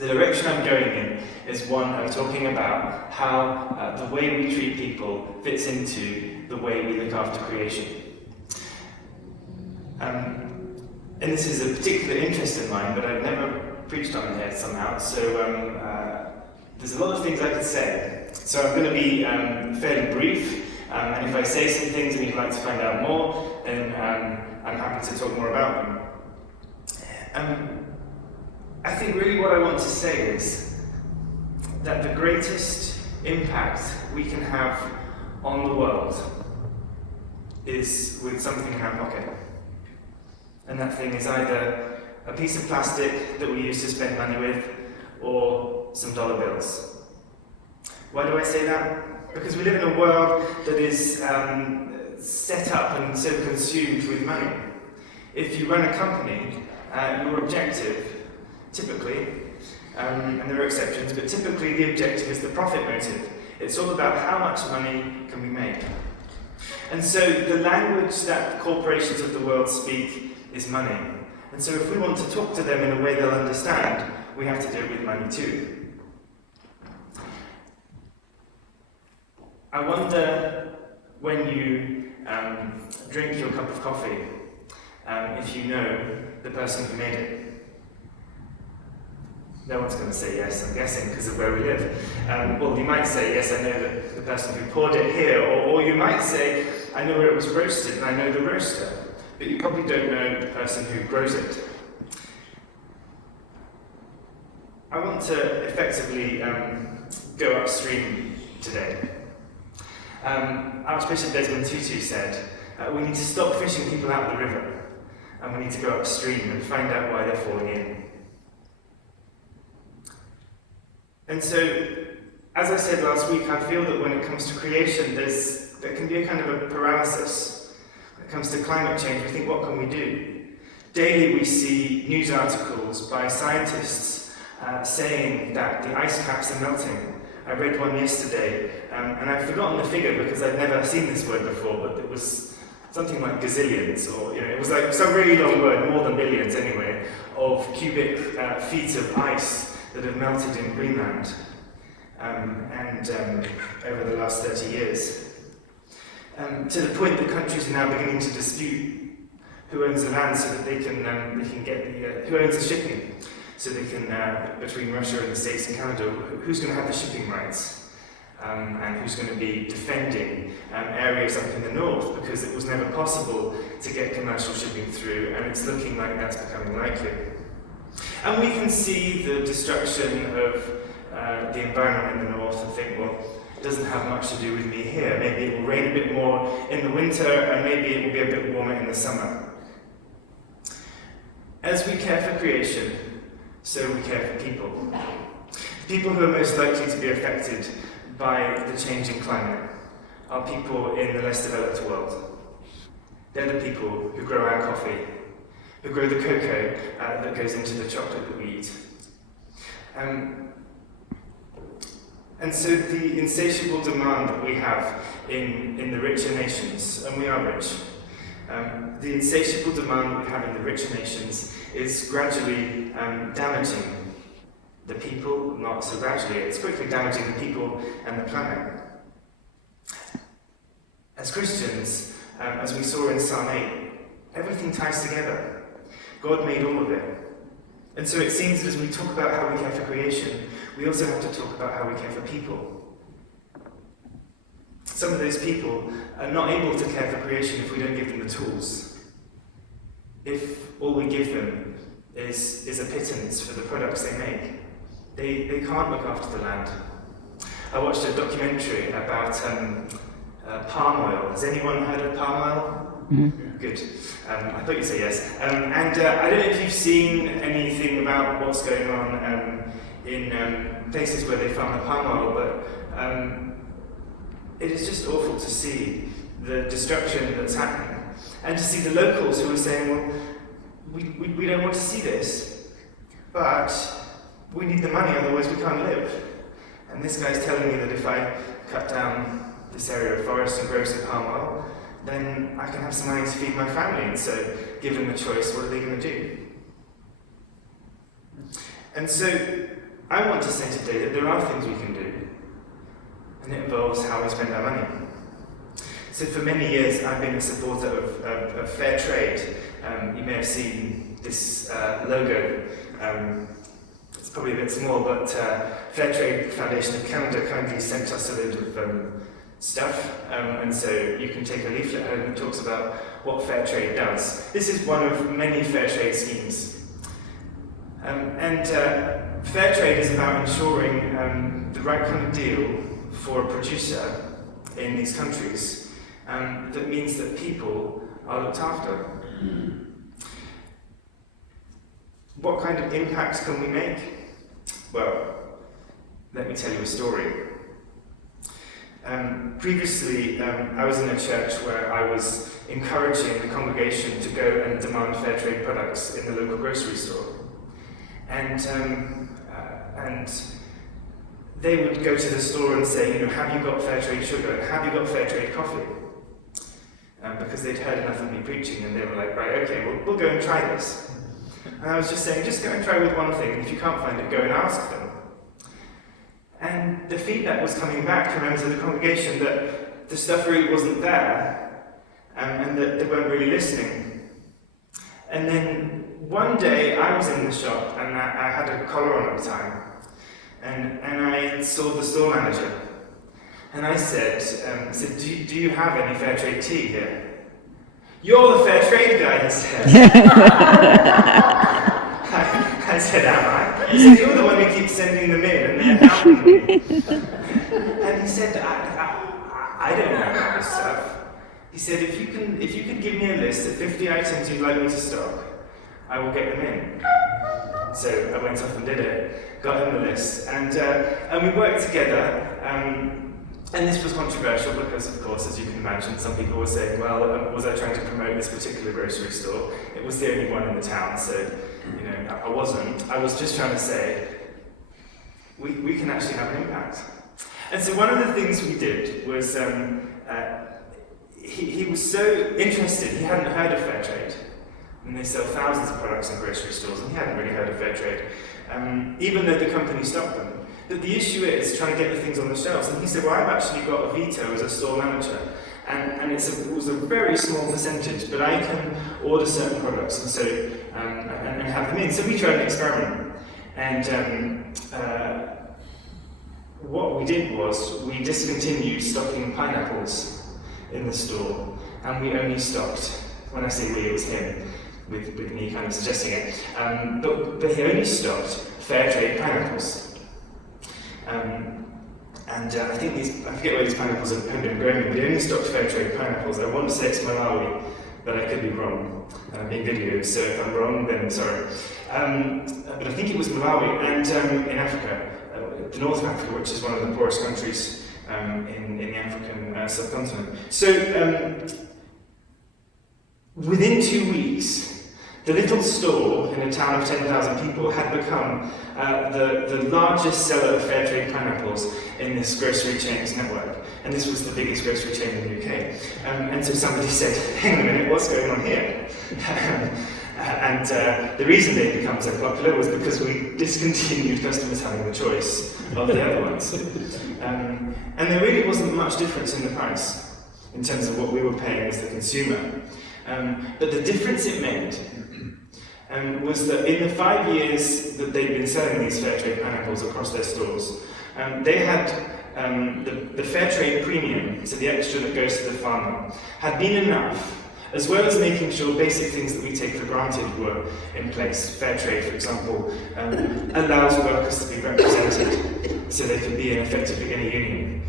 The direction I'm going in is one of talking about how the way we treat people fits into the way we look after creation. And this is a particular interest of mine, but I've never preached on it yet somehow, so there's a lot of things I could say. So I'm going to be fairly brief, and if I say some things and you'd like to find out more, then I'm happy to talk more about them. I think really what I want to say is that the greatest impact we can have on the world is with something in our pocket. And that thing is either a piece of plastic that we use to spend money with, or some dollar bills. Why do I say that? Because we live in a world that is set up and so consumed with money. If you run a company, your objective, typically, and there are exceptions, but typically the objective is the profit motive. It's all about how much money can we make. And so the language that corporations of the world speak is money. And so if we want to talk to them in a way they'll understand, we have to do it with money too. I wonder when you drink your cup of coffee, if you know the person who made it. No one's going to say yes, I'm guessing, because of where we live. Well, you might say, yes, I know the person who poured it here, or you might say, I know where it was roasted, and I know the roaster, but you probably don't know the person who grows it. I want to effectively go upstream today. Archbishop Desmond Tutu said, we need to stop fishing people out of the river, and we need to go upstream and find out why they're falling in. And so, as I said last week, I feel that when it comes to creation, there can be a kind of a paralysis. When it comes to climate change, we think, what can we do? Daily we see news articles by scientists saying that the ice caps are melting. I read one yesterday, and I've forgotten the figure because I've never seen this word before, but it was something like gazillions, or it was like some really long word, more than billions anyway, of cubic feet of ice that have melted in Greenland over the last 30 years. To the point that countries are now beginning to dispute who owns the land so that they can get who owns the shipping, so they can, between Russia and the States and Canada, who's going to have the shipping rights, and who's going to be defending areas up in the north, because it was never possible to get commercial shipping through, and it's looking like that's becoming likely. And we can see the destruction of the environment in the north and think, well, it doesn't have much to do with me here. Maybe it will rain a bit more in the winter, and maybe it will be a bit warmer in the summer. As we care for creation, so we care for people. People who are most likely to be affected by the changing climate are people in the less developed world. They're the people who grow our coffee, who grow the cocoa that goes into the chocolate that we eat. And so the insatiable demand that we have in the richer nations, and we are rich, the insatiable demand that we have in the richer nations is gradually damaging the people, not so gradually, it's quickly damaging the people and the planet. As Christians, as we saw in Psalm 8, everything ties together. God made all of it. And so it seems that as we talk about how we care for creation, we also have to talk about how we care for people. Some of those people are not able to care for creation if we don't give them the tools. If all we give them is a pittance for the products they make, they can't look after the land. I watched a documentary about palm oil. Has anyone heard of palm oil? Mm-hmm. Good. I thought you'd say yes. I don't know if you've seen anything about what's going on in places where they farm the palm oil, but it is just awful to see the destruction that's happening, and to see the locals who are saying, well, we don't want to see this, but we need the money, otherwise we can't live. And this guy's telling me that if I cut down this area of forest and grow some palm oil, then I can have some money to feed my family. And so, given the choice, what are they going to do? And so, I want to say today that there are things we can do, and it involves how we spend our money. So for many years, I've been a supporter of fair trade. You may have seen this logo. It's probably a bit small, but Fair Trade Foundation of Canada kindly sent us a load of stuff, and so you can take a leaflet home that talks about what fair trade does. This is one of many fair trade schemes. Fair trade is about ensuring the right kind of deal for a producer in these countries that means that people are looked after. What kind of impact can we make? Well, let me tell you a story. Previously, I was in a church where I was encouraging the congregation to go and demand fair trade products in the local grocery store. And they would go to the store and say, have you got fair trade sugar? Have you got fair trade coffee? Because they'd heard enough of me preaching, and they were like, right, okay, we'll go and try this. And I was just saying, just go and try with one thing, and if you can't find it, go and ask them. And the feedback was coming back from members of the congregation that the stuff really wasn't there, and that they weren't really listening. And then one day I was in the shop, and I had a collar on at the time, and I saw the store manager. And I said, do you have any fair trade tea here? You're the fair trade guy, he said. I said, am I? He said, you're the one who keeps sending them in and they're helping me. And he said, I don't know about this stuff. He said, if you can give me a list of 50 items you'd like me to stock, I will get them in. So I went off and did it, got him the list, and we worked together. And this was controversial because, of course, as you can imagine, some people were saying, well, was I trying to promote this particular grocery store? It was the only one in the town, so, I wasn't. I was just trying to say, we can actually have an impact. And so one of the things we did was, he was so interested, he hadn't heard of fair trade. And they sell thousands of products in grocery stores, and he hadn't really heard of fair trade, even though the company stopped them. But the issue is trying to get the things on the shelves. And he said, well, I've actually got a veto as a store manager. And it was a very small percentage, but I can order certain products and so and have them in. So we tried an experiment. And what we did was we discontinued stocking pineapples in the store. And we only stocked, when I say we, it was him, with me kind of suggesting it. But he only stocked fair trade pineapples. I think I forget where these pineapples are grown, but they only stocked fair trade pineapples. I want to say it's Malawi, but I could be wrong. I'm being videoed, so if I'm wrong, then sorry. But I think it was Malawi, and in Africa, the north of Africa, which is one of the poorest countries in the African subcontinent. So within 2 weeks, the little store in a town of 10,000 people had become the largest seller of fair trade pineapples in this grocery chain's network. And this was the biggest grocery chain in the UK. And so somebody said, hang on a minute, what's going on here? The reason they'd become so popular was because we discontinued customers having the choice of the other ones. And there really wasn't much difference in the price in terms of what we were paying as the consumer. But the difference it made was that in the 5 years that they'd been selling these fair trade pineapples across their stores, they had the fair trade premium, so the extra that goes to the farmer, had been enough, as well as making sure basic things that we take for granted were in place. Fair trade, for example, allows workers to be represented, so they could be effectively in a union.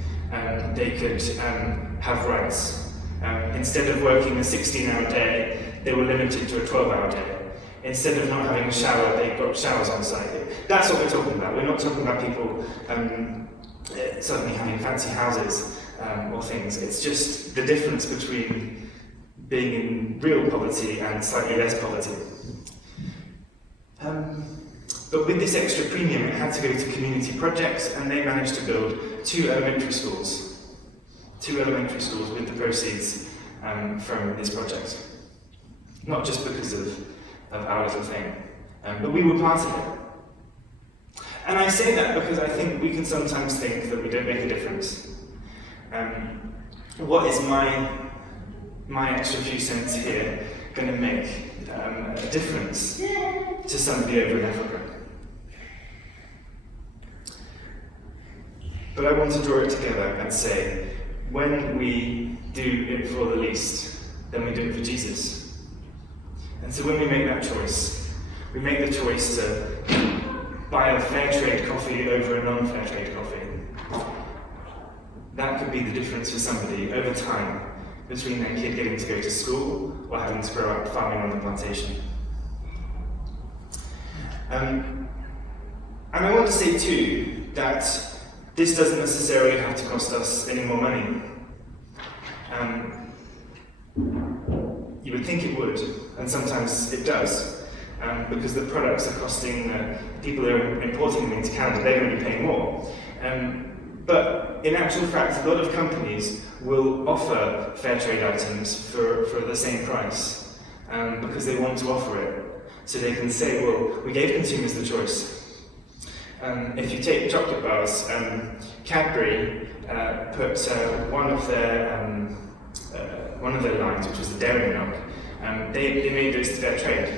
They could have rights. Instead of working a 16-hour day, they were limited to a 12-hour day. Instead of not having a shower, they got showers on site. That's what we're talking about. We're not talking about people suddenly having fancy houses or things. It's just the difference between being in real poverty and slightly less poverty. But with this extra premium, it had to go to community projects, and they managed to build 2 elementary schools. 2 elementary schools with the proceeds from this project. Not just because of our little thing, but we were part of it. And I say that because I think we can sometimes think that we don't make a difference. What is my extra few cents here going to make a difference to somebody over in Africa? But I want to draw it together and say, when we do it for the least, then we do it for Jesus. And so when we make that choice, we make the choice to buy a fair trade coffee over a non-fair trade coffee. That could be the difference for somebody over time between their kid getting to go to school or having to grow up farming on the plantation. And I want to say too that this doesn't necessarily have to cost us any more money. You would think it would, and sometimes it does, because the products are costing people who are importing them into Canada, they're going to be paying more. But in actual fact, a lot of companies will offer fair trade items for the same price, because they want to offer it. So they can say, well, we gave consumers the choice. If you take chocolate bars, Cadbury put one of their lines, which was the dairy milk, they made those fair trade.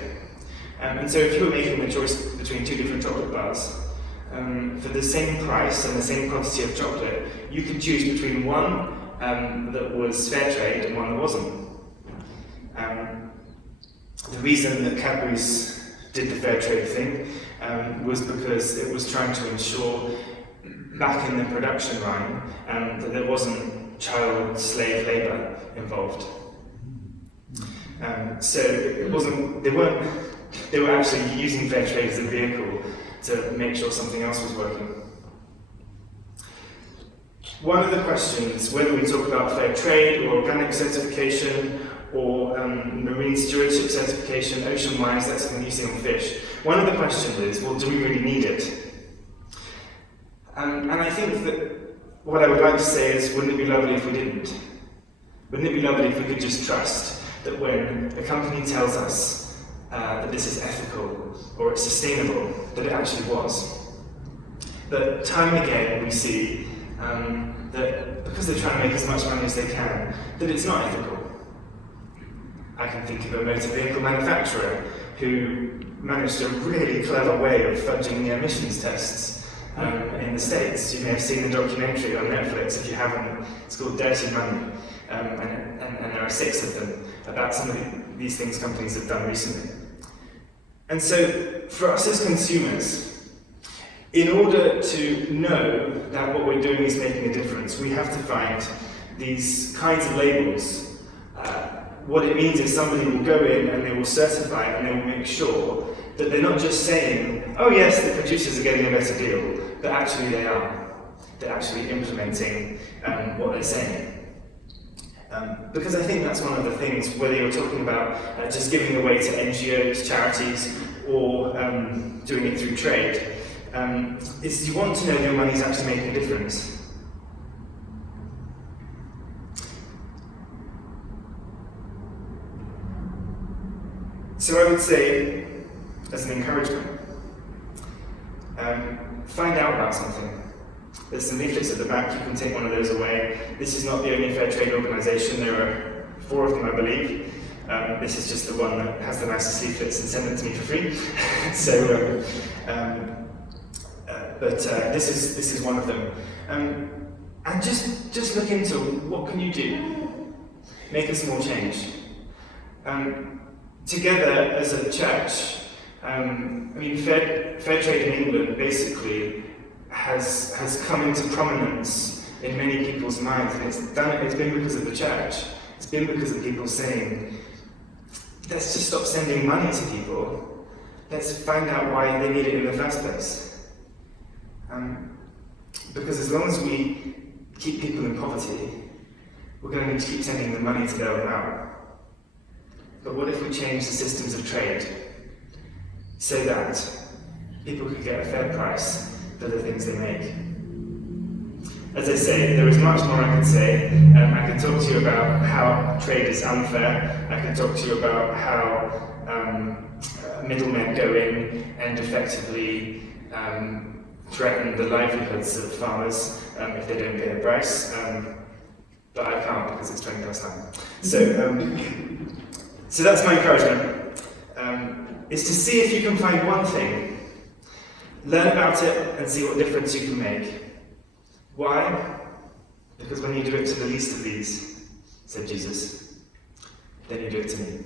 And so if you were making the choice between two different chocolate bars, for the same price and the same quantity of chocolate, you could choose between one that was fair trade and one that wasn't. The reason that Cadbury's did the fair trade thing was because it was trying to ensure, back in the production line, that there wasn't child slave labour involved. So it wasn't. They were actually using fair trade as a vehicle to make sure something else was working. One of the questions, whether we talk about fair trade or organic certification or marine stewardship certification, ocean wise, that's something you see on fish. One of the questions is, well, do we really need it? And I think that what I would like to say is, wouldn't it be lovely if we didn't? Wouldn't it be lovely if we could just trust that when a company tells us that this is ethical or it's sustainable, that it actually was? But time and again we see that because they're trying to make as much money as they can, that it's not ethical. I can think of a motor vehicle manufacturer who managed a really clever way of fudging the emissions tests in the States. You may have seen the documentary on Netflix. If you haven't, it's called Dirty Money, and there are 6 of them about some of these things companies have done recently. And so, for us as consumers, in order to know that what we're doing is making a difference, we have to find these kinds of labels. What it means is somebody will go in and they will certify it and they will make sure that they're not just saying, oh yes, the producers are getting a better deal, but actually they are. They're actually implementing what they're saying. Because I think that's one of the things, whether you're talking about just giving away to NGOs, charities, or doing it through trade, is you want to know your money's actually making a difference. So I would say, as an encouragement, find out about something. There's some leaflets at the back, you can take one of those away. This is not the only fair trade organisation, there are 4 of them I believe. This is just the one that has the nicest leaflets and send them to me for free. So, this is one of them. And just look into what can you do? Make a small change. Together as a church, fair trade in England basically has come into prominence in many people's minds, and it's been because of the church. It's been because of people saying, let's just stop sending money to people. Let's find out why they need it in the first place. Because as long as we keep people in poverty, we're going to need to keep sending them money to bail them out. But what if we change the systems of trade so that people could get a fair price for the things they make? As I say, there is much more I could say. I could talk to you about how trade is unfair. I could talk to you about how middlemen go in and effectively threaten the livelihoods of farmers if they don't get a price, but I can't because it's 20 past 9. So that's my encouragement, is to see if you can find one thing, learn about it and see what difference you can make. Why? Because when you do it to the least of these, said Jesus, then you do it to me.